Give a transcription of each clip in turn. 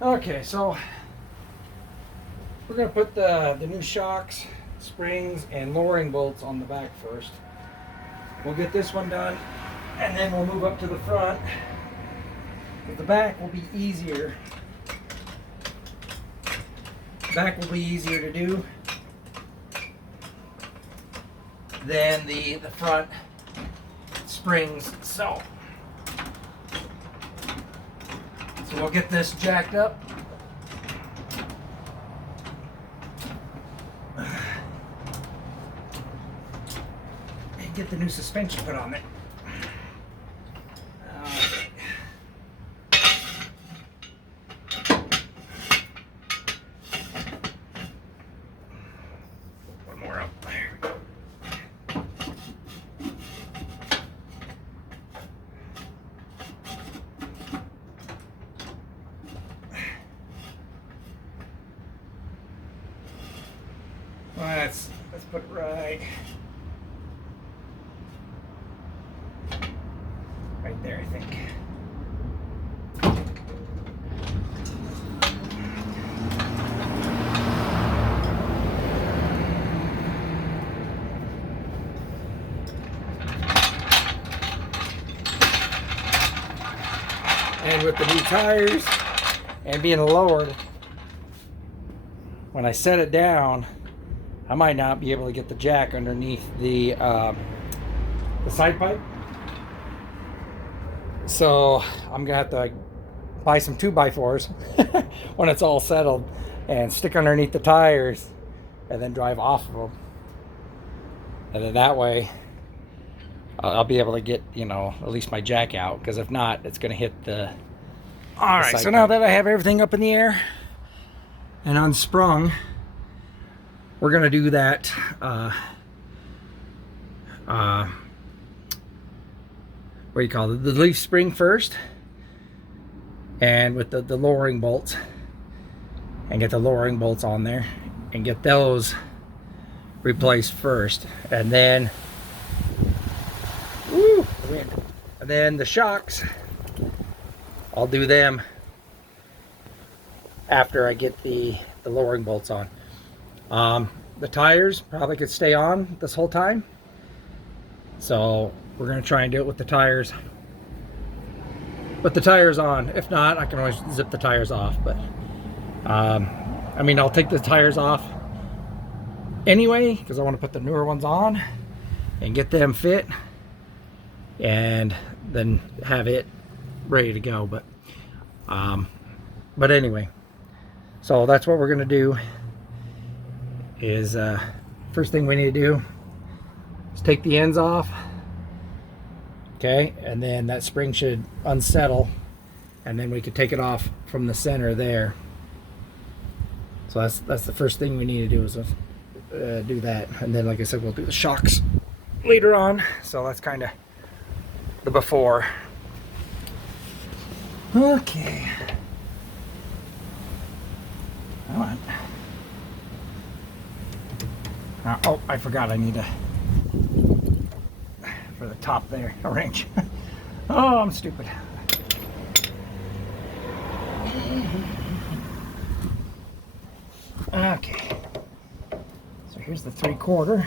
Okay, so we're going to put the new shocks, springs, and lowering bolts on the back first. We'll get this one done, and then we'll move up to the front. But the back will be easier. The back will be easier to do than the front springs. So we'll get this jacked up. And get the new suspension put on it. One more up. There we go. Let's put it right there, I think. And with the new tires and being lowered, when I set it down, I might not be able to get the jack underneath the side pipe. So I'm gonna have to buy some 2x4s when it's all settled and stick underneath the tires and then drive off of them. And then that way I'll be able to get, you know, at least my jack out, because if not, it's gonna hit the all right, so now that I have everything up in the air and unsprung, we're gonna do that what do you call it, the leaf spring first, and with the lowering bolts, and get the lowering bolts on there and get those replaced first, and then woo, the wind. And then the shocks, I'll do them after I get the lowering bolts on. The tires probably could stay on this whole time, so we're going to try and do it with the tires on. If not, I can always zip the tires off, but I mean, I'll take the tires off anyway because I want to put the newer ones on and get them fit and then have it ready to go. But anyway, so that's what we're going to do. Is first thing we need to do is take the ends off, okay, and then that spring should unsettle, and then we could take it off from the center there. So that's the first thing we need to do, is do that, and then like I said, we'll do the shocks later on. So that's kind of the before. Okay, all right. Oh, I forgot I need for the top there, a wrench. Oh, I'm stupid. Okay, so here's the 3/4.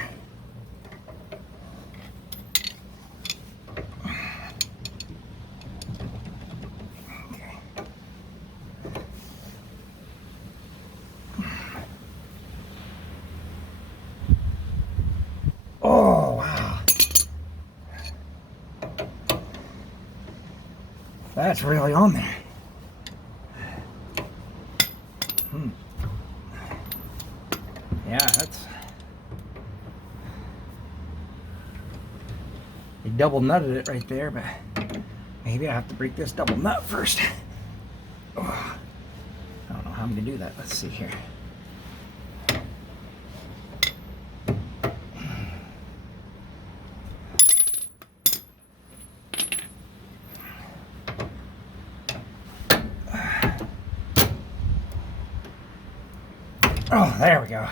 Oh, wow. That's really on there. Yeah, that's... We double nutted it right there, but maybe I have to break this double nut first. Oh, I don't know how I'm going to do that. Let's see here. Oh, there we go.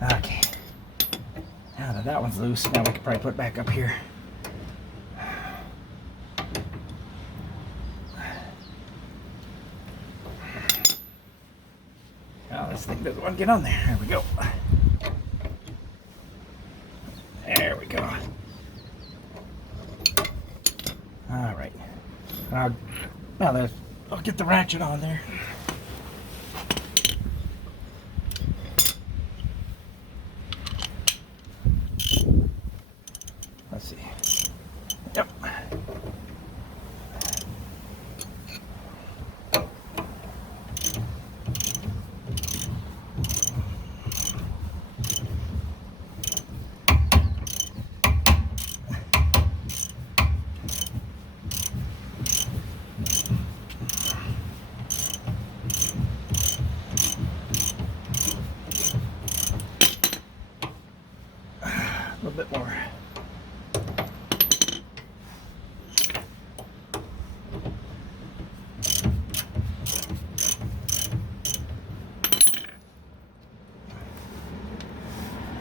Okay. Now that that one's loose, now we can probably put it back up here. Oh, this thing doesn't want to get on there. There we go. There we go. All right. Now I'll get the ratchet on there. Let's see. Yep. A little bit more.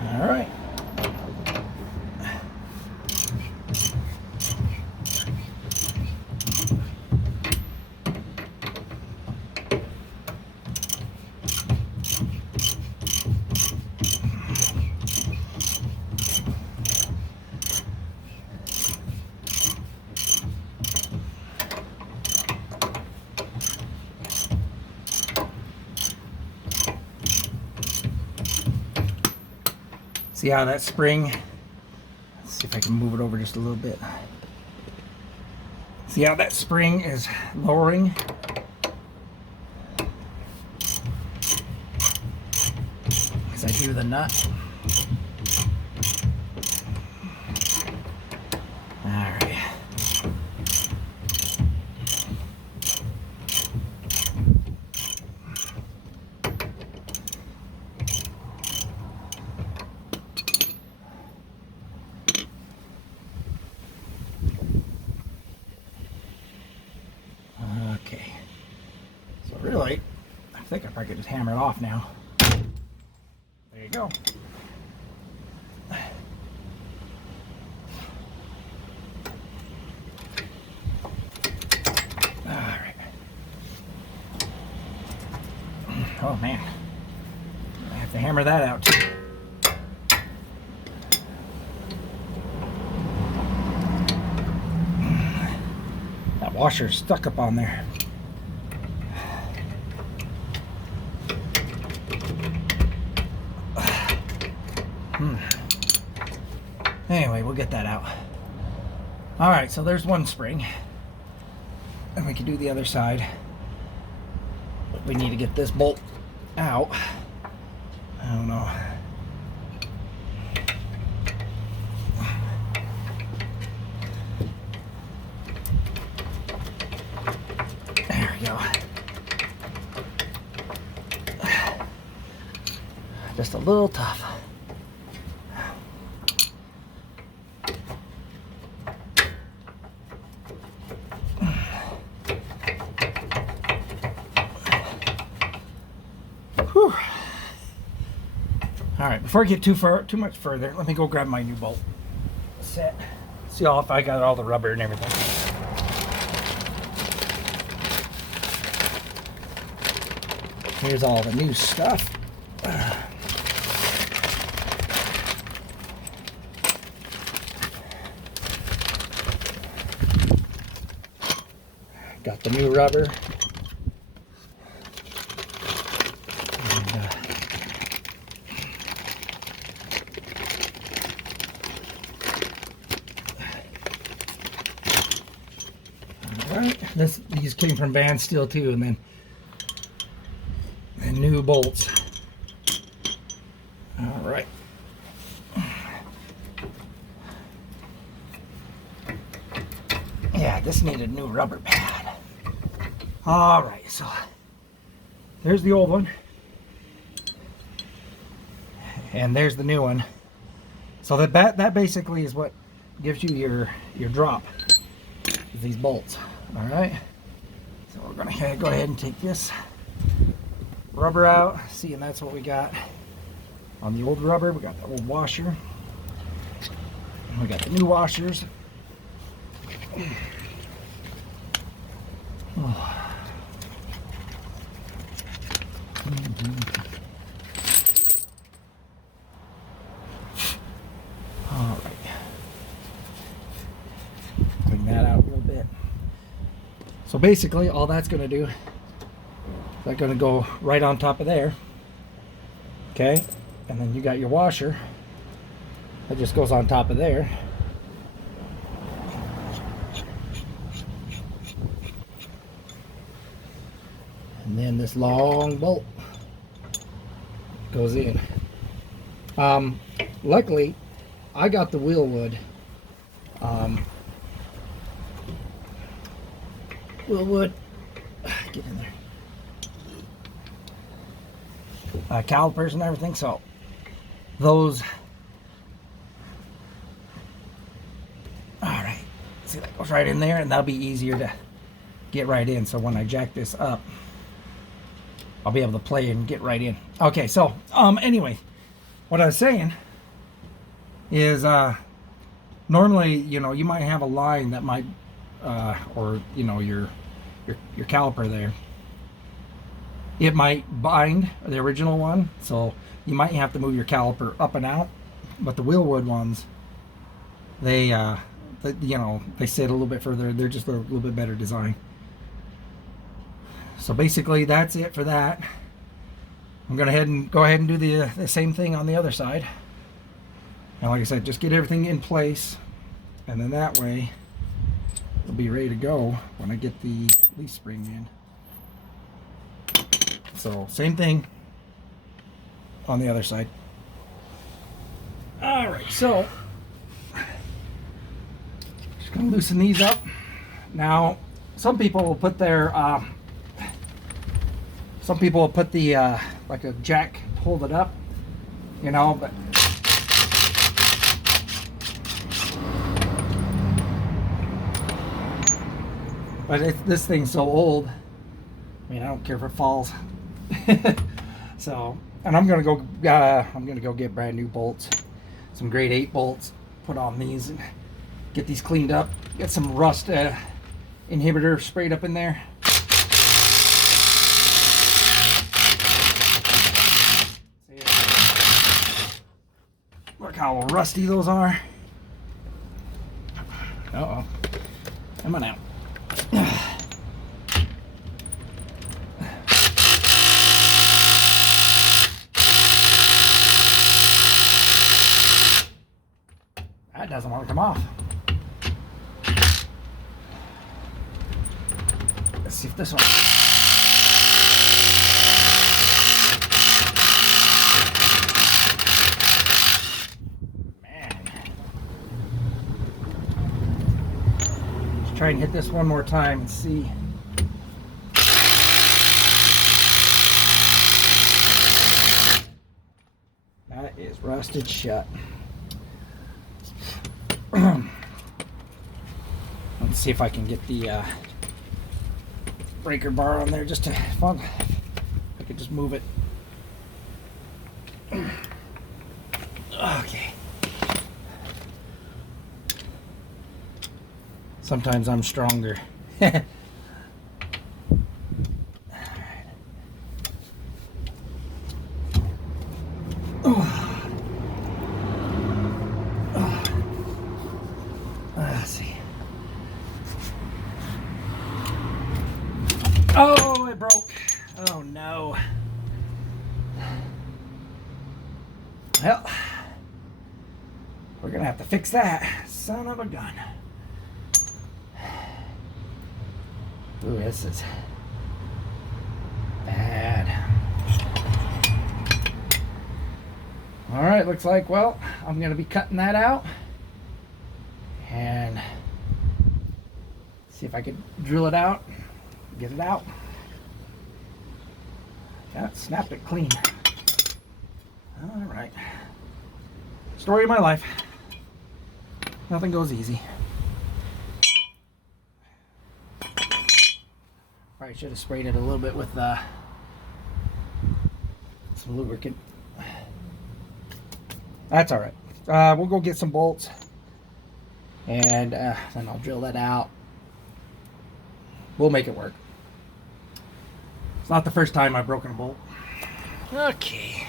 All right. See how that spring, let's see if I can move it over just a little bit. See how that spring is lowering? As I do the nut. All right. Okay, so really, I think I probably could just hammer it off now. There you go. All right. Oh man, I have to hammer that out too. That washer's stuck up on there. Anyway, we'll get that out. All right, so there's one spring. And we can do the other side. But we need to get this bolt out. I don't know. There we go. Just a little tough. Whew. All right, before I get too much further, let me go grab my new bolt set. See if I got all the rubber and everything. Here's all the new stuff. Got the new rubber. Alright, these came from Van Steel too, and then new bolts. Alright. Yeah, this needed a new rubber pad. Alright, so there's the old one. And there's the new one. So that basically is what gives you your drop. These bolts. Alright. So we're gonna go ahead and take this rubber out. See, and that's what we got on the old rubber. We got the old washer. And we got the new washers. Oh. So basically all that's going to do is that's going to go right on top of there. Okay, and then you got your washer that just goes on top of there. And then this long bolt goes in. Luckily, I got the wheel wood. Wheel wood, get in there. Calipers and everything. So those. All right. See, that goes right in there, and that'll be easier to get right in. So when I jack this up, I'll be able to play and get right in. Okay, so anyway, what I was saying is normally, you know, you might have a line that might or you know, your caliper there, it might bind the original one, so you might have to move your caliper up and out. But the wheelwood ones, they you know, they sit a little bit further. They're just a little bit better design. So basically that's it for that. I'm gonna go ahead and do the same thing on the other side. And like I said, just get everything in place, and then that way it'll be ready to go when I get the leaf spring in. So same thing on the other side. All right, so just gonna loosen these up. Now, some people will put their like a jack, hold it up, you know, but this thing's so old, I mean, I don't care if it falls. So, and I'm gonna go get brand new bolts, some grade 8 bolts, put on these and get these cleaned up, get some rust inhibitor sprayed up in there. Look how rusty those are. Uh-oh. Come on out. That doesn't want to come off. Let's see if this one. Try and hit this one more time and see. That is rusted shut. Let's see if I can get the breaker bar on there just to fun. I could just move it. Okay. Sometimes I'm stronger. Alright. Let's see. Oh, it broke. Oh no. Well, we're gonna have to fix that. Son of a gun. Ooh, this is bad. All right, looks like, well, I'm going to be cutting that out and see if I can drill it out, get it out. Got it, snapped it clean. All right. Story of my life. Nothing goes easy. I should have sprayed it a little bit with some lubricant. That's all right. We'll go get some bolts, and then I'll drill that out. We'll make it work. It's not the first time I've broken a bolt. Okay,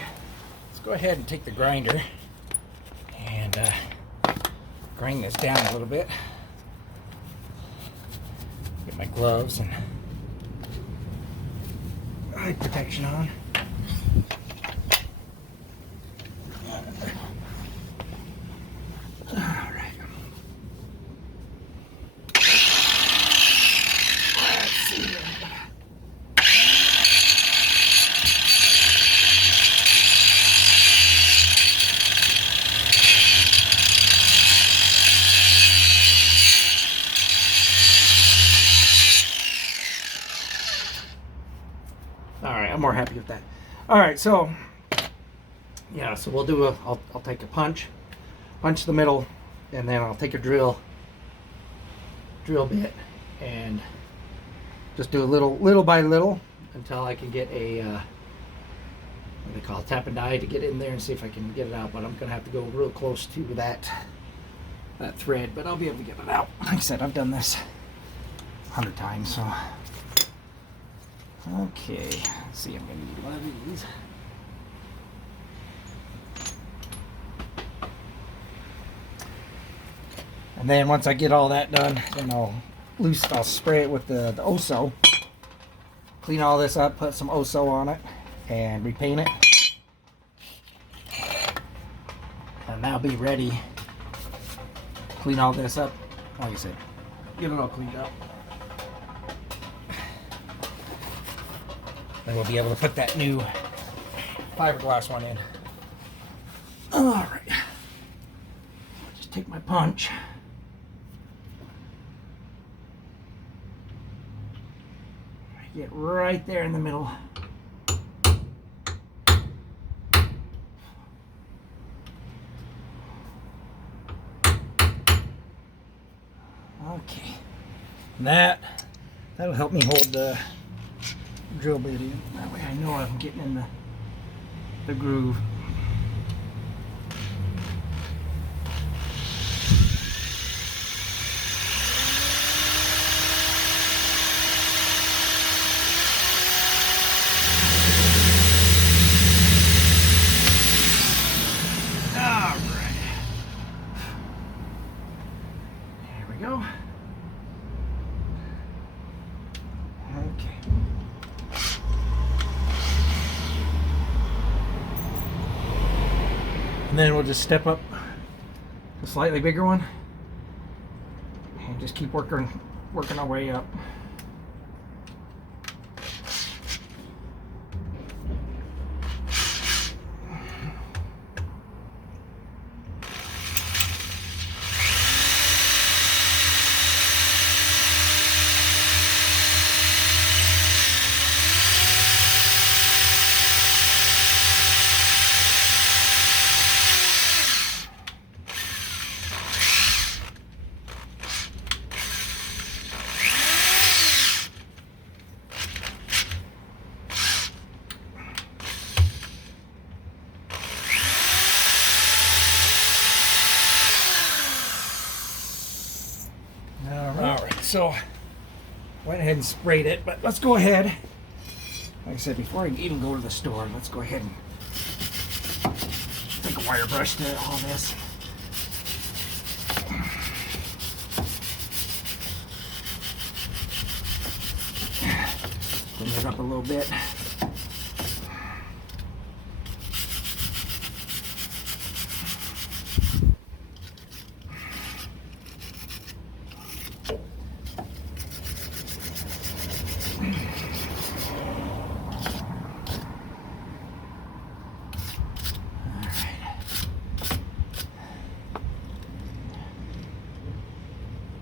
let's go ahead and take the grinder and grind this down a little bit. my gloves and eye protection on. Alright. Let's see. Alright, I'm more happy with that. Alright, so yeah, so we'll do I'll take a punch the middle, and then I'll take a drill bit and just do a little by little until I can get a what they call tap and die to get in there and see if I can get it out. But I'm gonna have to go real close to that thread, but I'll be able to get it out. Like I said, I've done this 100 times, so okay. Let's see, I'm gonna need one of these. And then once I get all that done, then I'll spray it with the Oso. Clean all this up, put some Oso on it, and repaint it. And that'll be ready. Clean all this up. Like I said, get it all cleaned up. Then we'll be able to put that new fiberglass one in. Alright. Just take my punch. Get right there in the middle. Okay. That'll help me hold the drill bit in. That way I know I'm getting in the groove. Go. Okay. And then we'll just step up a slightly bigger one and just keep working our way up. So went ahead and sprayed it, but let's go ahead. Like I said, before I even go to the store, let's go ahead and take a wire brush to all this. Clean it up a little bit.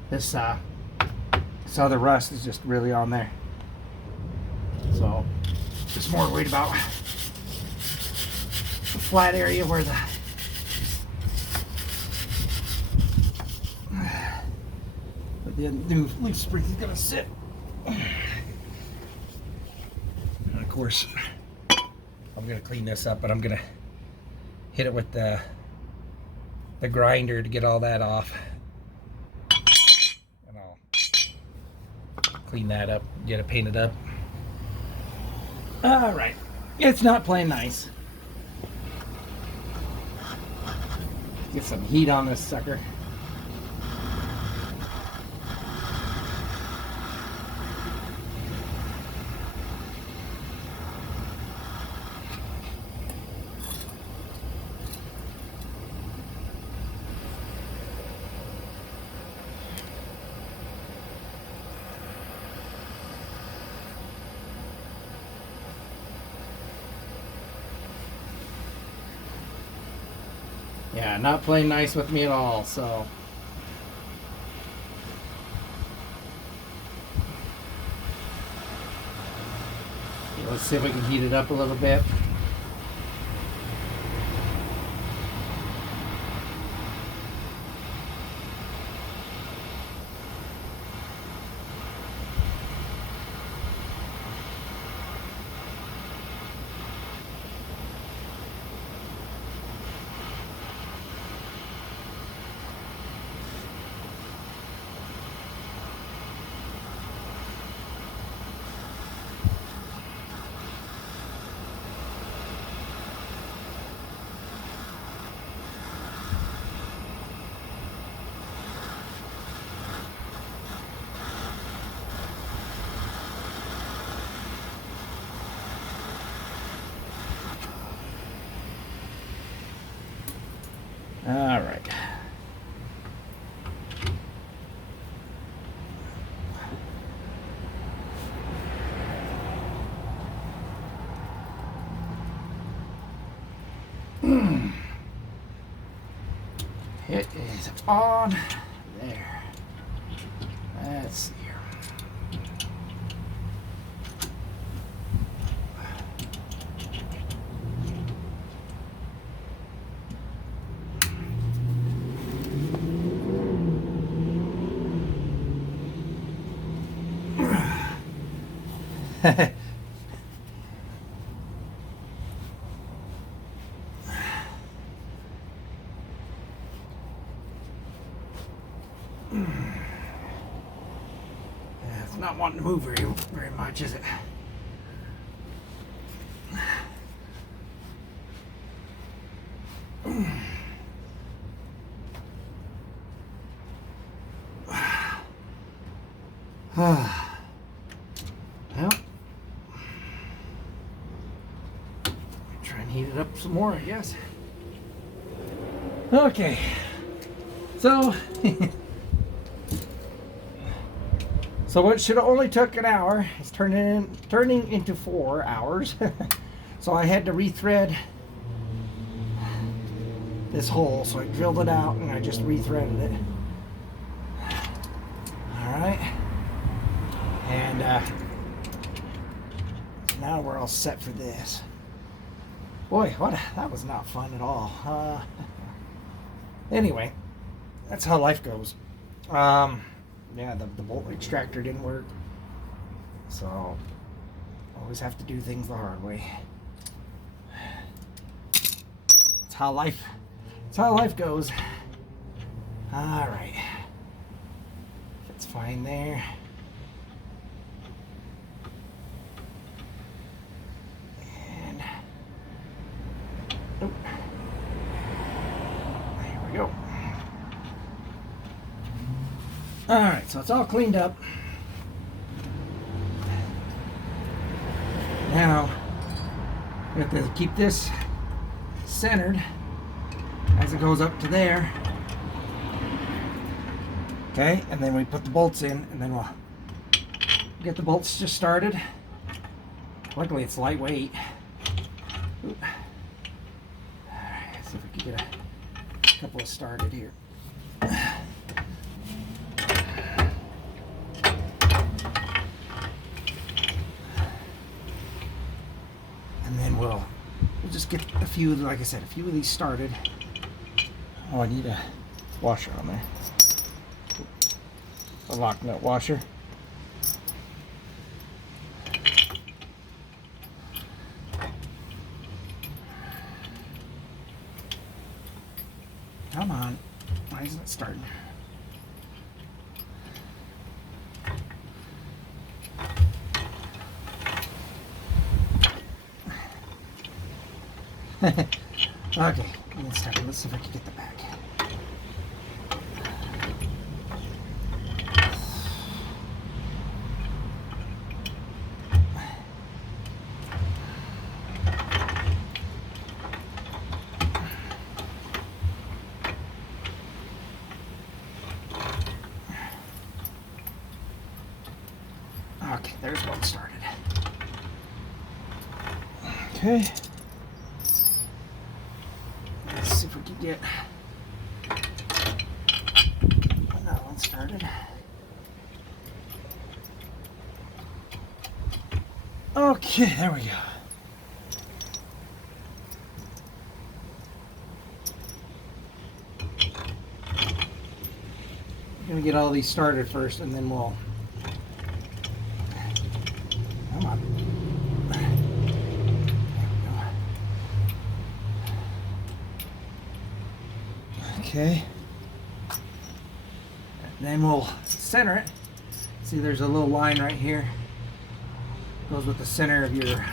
This other rust is just really on there, so just more worried about the flat area where the new leaf spring is gonna sit. And of course, I'm gonna clean this up, but I'm gonna hit it with the grinder to get all that off. Clean that up, get it painted up. All right, it's not playing nice. Get some heat on this sucker. Yeah, not playing nice with me at all, so. Let's see if we can heat it up a little bit. All right. It is on there. Let's see here. It's not wanting to move very much, is it? Well, try and heat it up some more, I guess. Okay, so so what should have only took an hour is turning into 4 hours. So I had to rethread this hole, so I drilled it out and I just rethreaded it. All right, and now we're all set for this. Boy, that was not fun at all. Anyway, that's how life goes. Yeah, the bolt extractor didn't work, so always have to do things the hard way. It's how life goes. All right, it's fine there. And oh, there we go. All right, so it's all cleaned up. Now, we have to keep this centered as it goes up to there. Okay, and then we put the bolts in, and then we'll get the bolts just started. Luckily, it's lightweight. All right, let's see if we can get a couple of started here. And then we'll just get a few, like I said, a few of these started. Oh, I need a washer on there. A lock nut washer. Come on. Why isn't it starting? Okay, let's start. Let's see if I can get the back. Okay, there's one started. Okay. get that one started. Okay, there we go. I'm gonna get all these started first, and then we'll. Come on. There we go. Okay. And then we'll center it. See, there's a little line right here. Goes with the center of your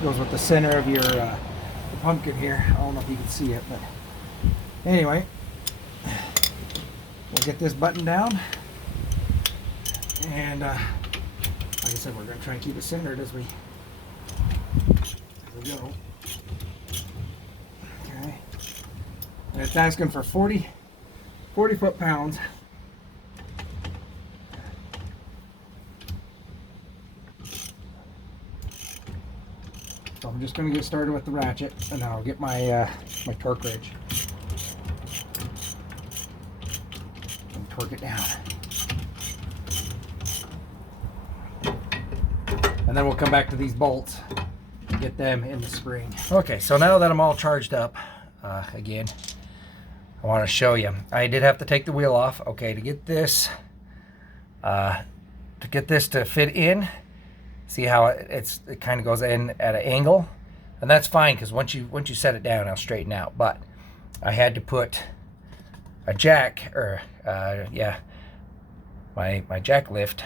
goes with the center of your the pumpkin here. I don't know if you can see it, but anyway, we'll get this button down, and like I said, we're going to try and keep it centered as we go. Okay, and it's asking for 40 foot-pounds. So I'm just going to get started with the ratchet, and then I'll get my my torque wrench and torque it down. And then we'll come back to these bolts and get them in the spring. Okay, so now that I'm all charged up, again, I want to show you. I did have to take the wheel off. Okay, to get this to fit in. See how it kind of goes in at an angle, and that's fine because once you set it down, it'll straighten out. But I had to put a jack, or my jack lift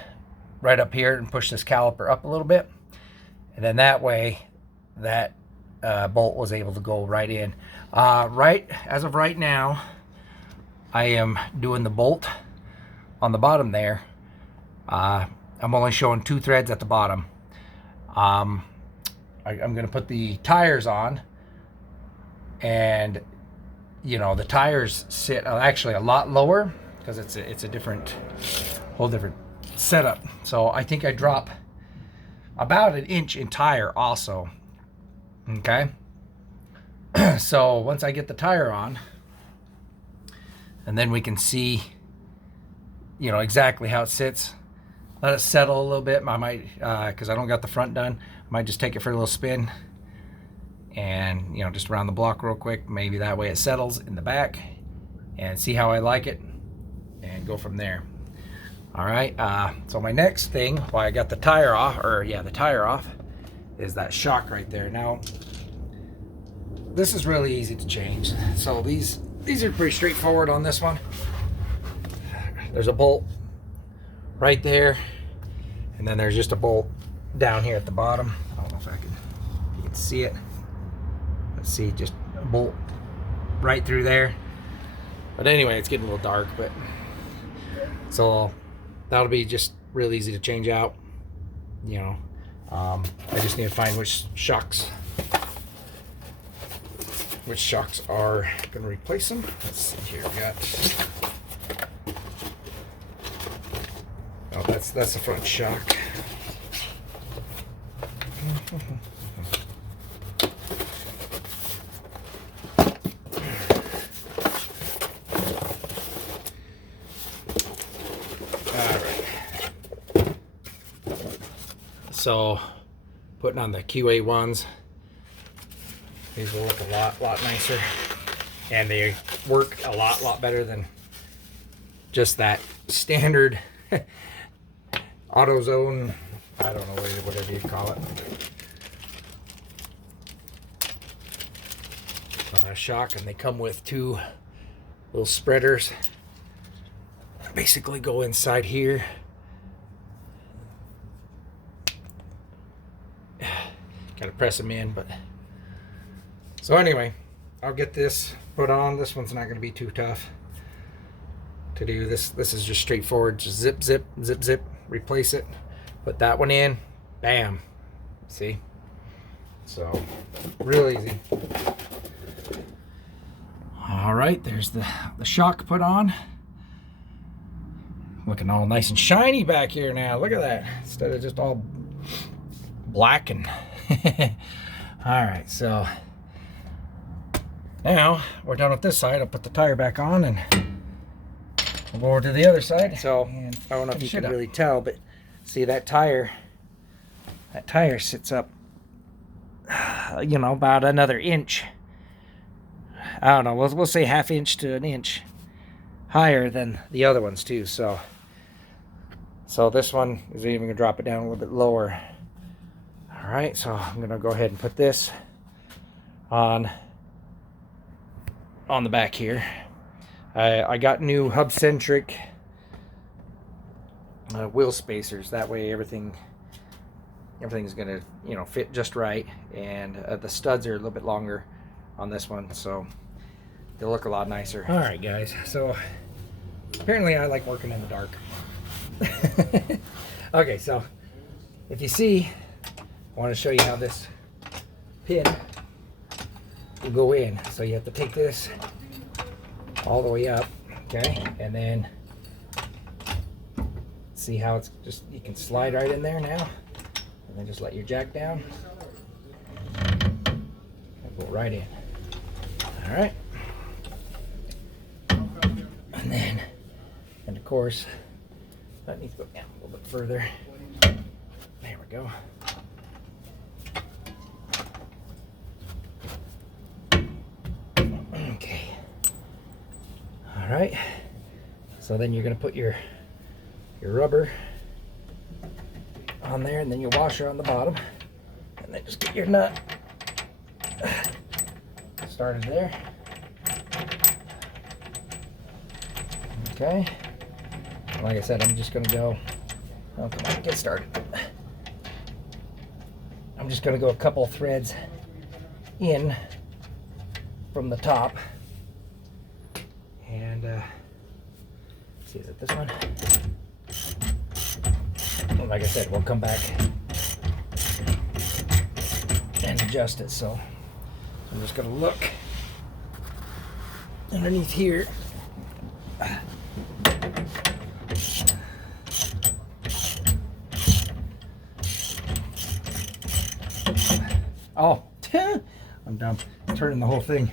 right up here and push this caliper up a little bit, and then that way that bolt was able to go right in. Right as of right now, I am doing the bolt on the bottom there. I'm only showing 2 threads at the bottom. I'm going to put the tires on, and you know, the tires sit actually a lot lower because it's a whole different setup. So I think I drop about 1 inch in tire also. Okay, so once I get the tire on, and then we can see, you know, exactly how it sits. Let it settle a little bit. I might, because I don't got the front done, I might just take it for a little spin and, you know, just around the block real quick. Maybe that way it settles in the back, and see how I like it and go from there. All right, so my next thing, while I got the tire off, the tire off, is that shock right there. Now, this is really easy to change. So these are pretty straightforward on this one. There's a bolt right there, and then there's just a bolt down here at the bottom. I don't know if you can see it. Let's see, just a bolt right through there. But anyway, it's getting a little dark, but so that'll be just real easy to change out. You know, I just need to find which shocks are going to replace them. Let's see here. We got. Oh, that's the front shock. Alright. So, putting on the QA1s. These will look a lot nicer. And they work a lot better than just that standard AutoZone, I don't know, whatever you call it. Shock, and they come with 2 little spreaders. Basically go inside here. Gotta press them in, but so anyway, I'll get this put on. This one's not going to be too tough to do. This is just straightforward. Just zip, replace it, put that one in, bam. See? So real easy. All right, there's the shock put on. Looking all nice and shiny back here now. Look at that. Instead of just all black and... All right, so now we're done with this side. I'll put the tire back on and we'll go over to the other side. So I don't know if you can really tell, but see that tire sits up, you know, about another inch. I don't know, we'll say ½ inch to an inch higher than the other ones too. So this one is even gonna drop it down a little bit lower. All right, so I'm gonna go ahead and put this on the back here. I got new hub-centric wheel spacers. That way everything's gonna, you know, fit just right. And the studs are a little bit longer on this one, so they'll look a lot nicer. All right, guys. So apparently I like working in the dark. Okay, so if you see, I want to show you how this pin will go in. So you have to take this all the way up, okay, and then see how it's just, you can slide right in there now, and then just let your jack down and go right in. All right, and then, and of course that needs to go down a little bit further. There we go. Okay. All right. So then you're going to put your rubber on there, and then your washer on the bottom, and then just get your nut started there. Okay. Like I said, I'm just going to go. Oh, come on, get started. I'm just going to go a couple threads in from the top, and see, is it this one? Well, like I said, we'll come back and adjust it. So I'm just going to look underneath here. Oh, I'm dumb. Turning the whole thing.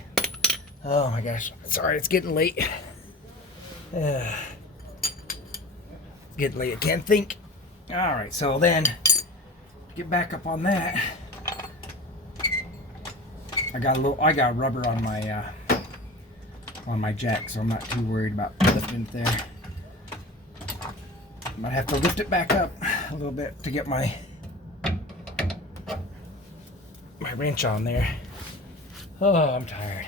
Oh my gosh. Sorry, it's getting late. It's getting late. I can't think. All right, so then get back up on that. I got rubber on my jack, so I'm not too worried about lifting it there. Might have to lift it back up a little bit to get my wrench on there. Oh, I'm tired.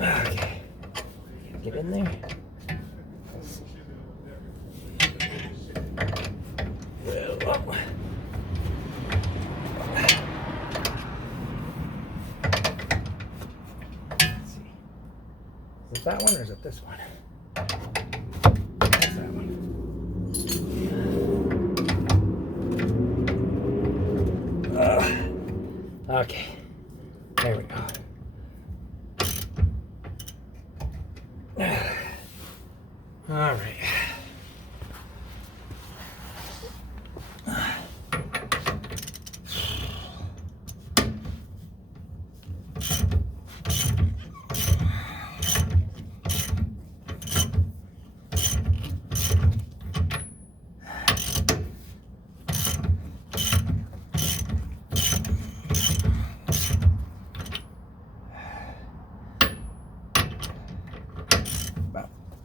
Okay, get in there. Let's see. Whoa. Let's see. Is it that one or is it this one? That's that one. Okay, there we go. All right.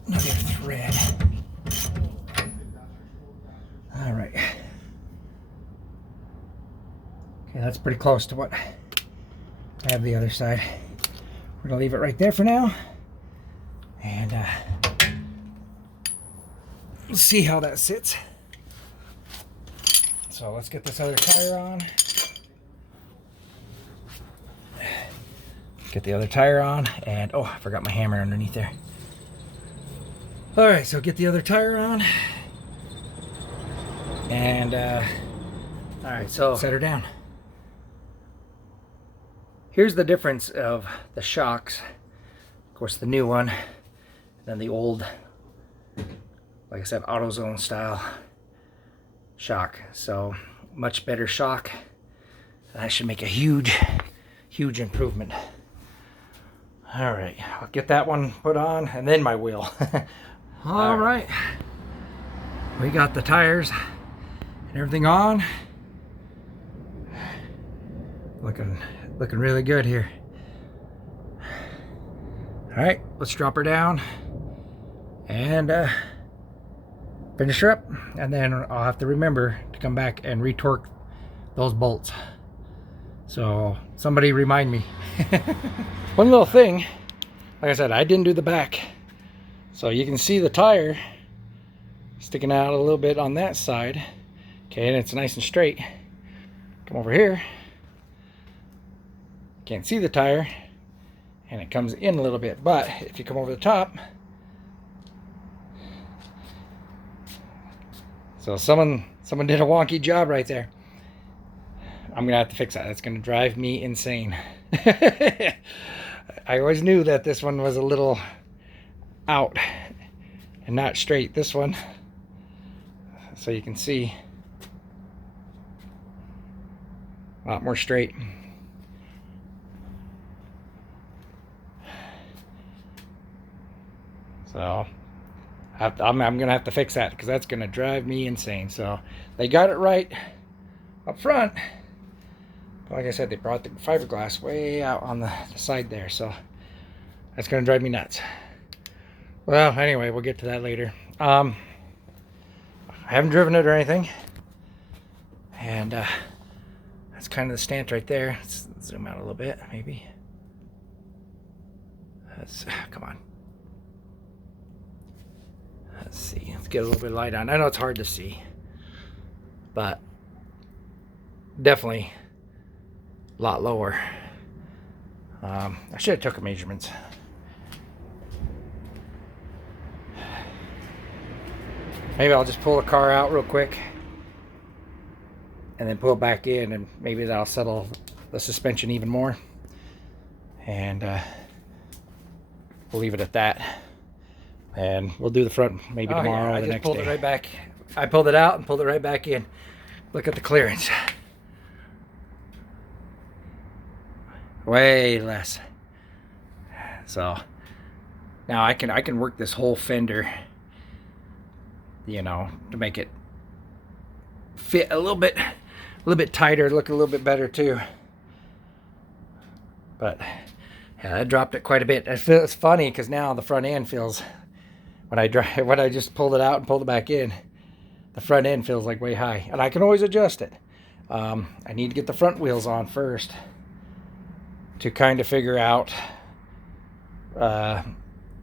Another thread. All right. Okay, that's pretty close to what I have the other side. We're gonna leave it right there for now, and we'll see how that sits. So let's get this other tire on. Get the other tire on, and oh, I forgot my hammer underneath there. All right, so get the other tire on, and All right, so set her down. Here's the difference of the shocks. Of course, the new one, and then the old, like I said, AutoZone style shock. So much better shock. That should make a huge improvement. All right, I'll get that one put on and then my wheel. All right, we got the tires and everything on. Looking really good here. All right, let's drop her down and finish her up, and then I'll have to remember to come back and retorque those bolts. So somebody remind me. One little thing, like I said, I didn't do the back, so you can see the tire sticking out a little bit on that side. Okay, and it's nice and straight. Come over here, can't see the tire, and it comes in a little bit. But if you come over the top, so someone did a wonky job right there. I'm gonna have to fix that. That's gonna drive me insane. I always knew that this one was a little out and not straight. This one, so you can see, a lot more straight. So I'm gonna have to fix that, because that's gonna drive me insane. So they got it right up front, but like I said, they brought the fiberglass way out on the side there, so that's gonna drive me nuts. Well, anyway, we'll get to that later. I haven't driven it or anything, and that's kind of the stance right there. Let's zoom out a little bit, maybe. Come on. Let's see. Let's get a little bit of light on. I know it's hard to see, but definitely a lot lower. I should have took measurements. Maybe I'll just pull the car out real quick and then pull it back in, and maybe that'll settle the suspension even more. And we'll leave it at that. And well do the front maybe tomorrow or the next day. I just pulled it right back. I pulled it out and pulled it right back in. Look at the clearance. Way less. So now I can work this whole fender, you know, to make it fit a little bit tighter, look a little bit better too. But yeah, that dropped it quite a bit. It's funny because now the front end feels, when I just pulled it out and pulled it back in, the front end feels like way high, and I can always adjust it. I need to get the front wheels on first to kind of figure out, or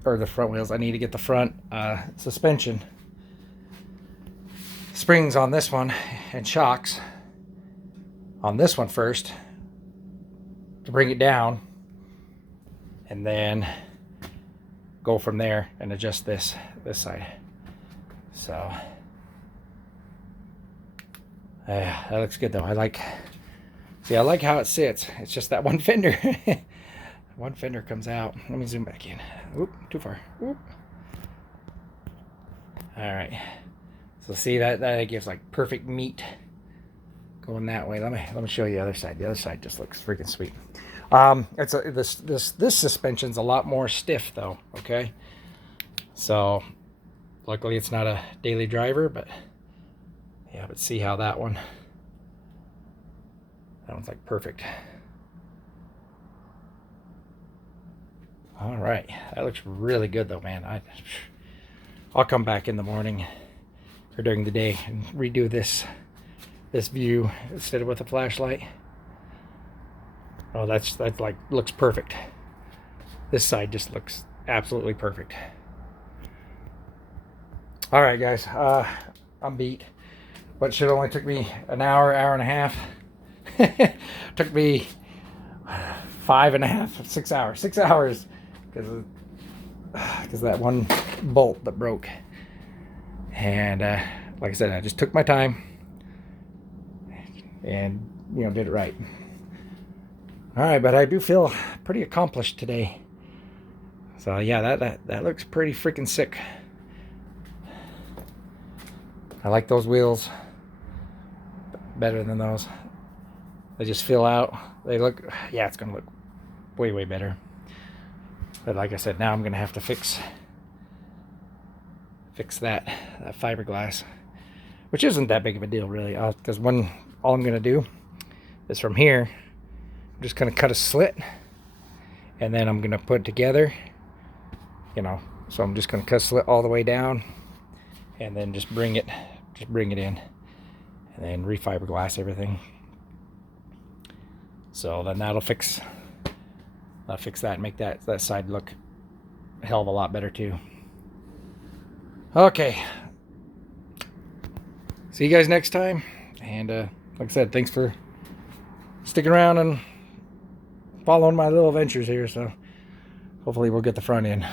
the front wheels. I need to get the front suspension springs on this one and shocks on this one first to bring it down, and then go from there and adjust this side. So that looks good though. I like how it sits. It's just that one fender. One fender comes out. Let me zoom back in. Oop, too far. Oop. All right. So see that gives like perfect meat going that way. Let me show you the other side. The other side just looks freaking sweet. This suspension's a lot more stiff though. Okay. So luckily it's not a daily driver, but yeah, but see how that one's like perfect. All right, that looks really good though, man. I'll come back in the morning or during the day and redo this view instead of with a flashlight. Oh, that like looks perfect. This side just looks absolutely perfect. All right, guys, I'm beat. But should only took me an hour and a half. Took me 5.5, 6 hours. 6 hours because that one bolt that broke. And like I said, I just took my time. and, you know, did it right. All right, but I do feel pretty accomplished today. So yeah, that looks pretty freaking sick. I like those wheels better than those. They just fill out. They look, yeah, it's gonna look way, way better. But like I said, now I'm gonna have to fix that fiberglass, which isn't that big of a deal really, because all I'm gonna do is from here, I'm just gonna cut a slit, and then I'm gonna put it together, you know. So I'm just gonna cut a slit all the way down, and then just bring it in, and then refiberglass everything. So then that'll fix that and make that side look a hell of a lot better too. Okay, see you guys next time, and like I said, thanks for sticking around and following my little adventures here. So hopefully we'll get the front end.